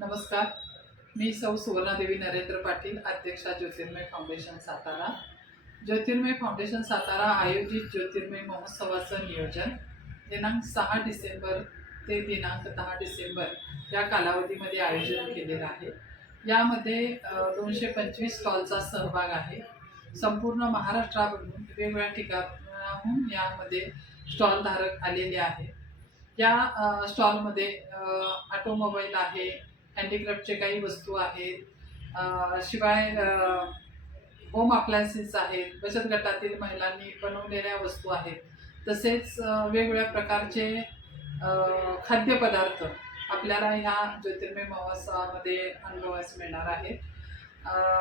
नमस्कार. मी सौ सुवर्णादेवी नरेंद्र पाटील अध्यक्षा ज्योतिर्मय फाउंडेशन सातारा. ज्योतिर्मय फाउंडेशन सातारा आयोजित ज्योतिर्मय महोत्सवाचं नियोजन दिनांक सहा डिसेंबर ते दिनांक दहा डिसेंबर या कालावधीमध्ये आयोजन केलेलं आहे. यामध्ये दोनशे पंचवीस स्टॉलचा सहभाग आहे. संपूर्ण महाराष्ट्रावरून वेगवेगळ्या ठिकाणाहून यामध्ये स्टॉलधारक आलेले आहेत. या स्टॉलमध्ये ऑटोमोबाईल आहे हँडीक्राफ्टचे काही वस्तू आहेत. शिवाय होम अप्लायन्सेस आहेत. बचत गटातील महिलांनी बनवलेल्या वस्तू आहेत. तसेच वेगवेगळ्या प्रकारचे खाद्यपदार्थ आपल्याला ह्या ज्योतिर्मय महोत्सवामध्ये अनुभवास मिळणार आहेत.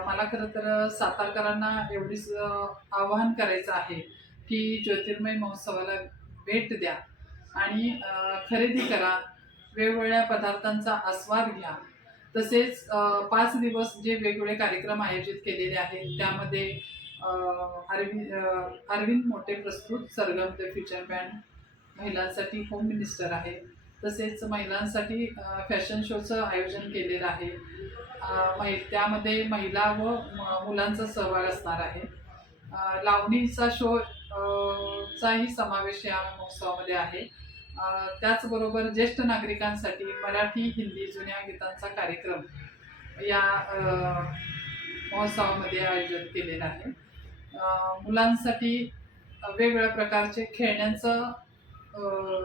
मला खरं तर सातारकरांना एवढीच आवाहन करायचं आहे की ज्योतिर्मय महोत्सवाला भेट द्या आणि खरेदी करा. वेगवेगळ्या पदार्थांचा आस्वाद घ्या. तसेच पाच दिवस जे वेगवेगळे कार्यक्रम आयोजित केलेले आहेत त्यामध्ये अरविंद अरविंद मोठे प्रस्तुत सरगम द फ्युचर बँड महिलांसाठी होम मिनिस्टर आहे तसेच महिलांसाठी फॅशन शोचं आयोजन केलेलं आहे. महि त्यामध्ये महिला व मुलांचा सहभाग असणार आहे. लावणीचा शो चाही समावेश या महोत्सवामध्ये आहे. त्याचबरोबर ज्येष्ठ नागरिकांसाठी मराठी हिंदी जुन्या गीतांचा कार्यक्रम या महोत्सवामध्ये आयोजन केलेला आहे. मुलांसाठी वेगवेगळ्या प्रकारचे खेळण्यांचं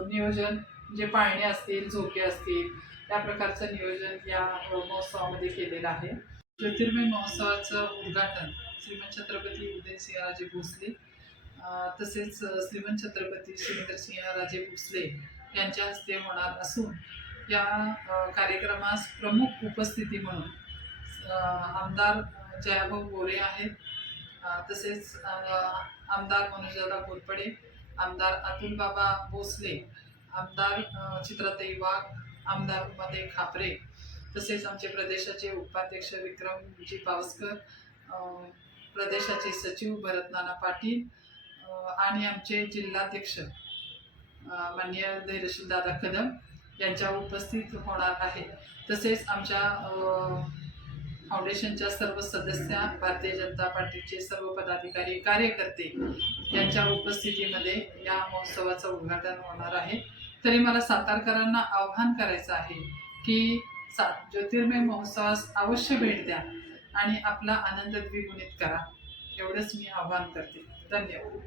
नियोजन जे पाळणे असतील झोके असतील त्या प्रकारचं नियोजन या महोत्सवामध्ये केलेलं आहे. ज्योतिर्मय महोत्सवाचं उद्घाटन श्रीमंत छत्रपती उदयसिंहराजे भोसले तसेच श्रीमंत छत्रपती सिंहराजे भोसले यांच्या हस्ते होणार असून या कार्यक्रमास प्रमुख उपस्थिती म्हणून आमदार जयाभाऊ गोरे आहेत. तसेच आमदार मनोजदा घोरपडे आमदार अतुल बाबा भोसले आमदार चित्रताई वाघ आमदार उमाताई खापरे तसेच आमचे प्रदेशाचे उपाध्यक्ष विक्रमजी पावसकर प्रदेशाचे सचिव भरत नाना पाटील आणि आमचे जिल्हाध्यक्ष मान्य माननीय धैर्यशील दादा कदम यांच्या उपस्थित होणार आहे. तसेच आमच्या फाउंडेशनच्या सर्व सदस्य भारतीय जनता पार्टीचे सर्व पदाधिकारी कार्यकर्ते यांच्या उपस्थितीमध्ये या महोत्सवाचं उद्घाटन होणार आहे. तरी मला सातारकरांना आव्हान करायचं आहे की सा ज्योतिर्मय महोत्सवास अवश्य भेट द्या आणि आपला आनंद द्विगुणित करा. एवढंच मी आवाहन करते. धन्यवाद.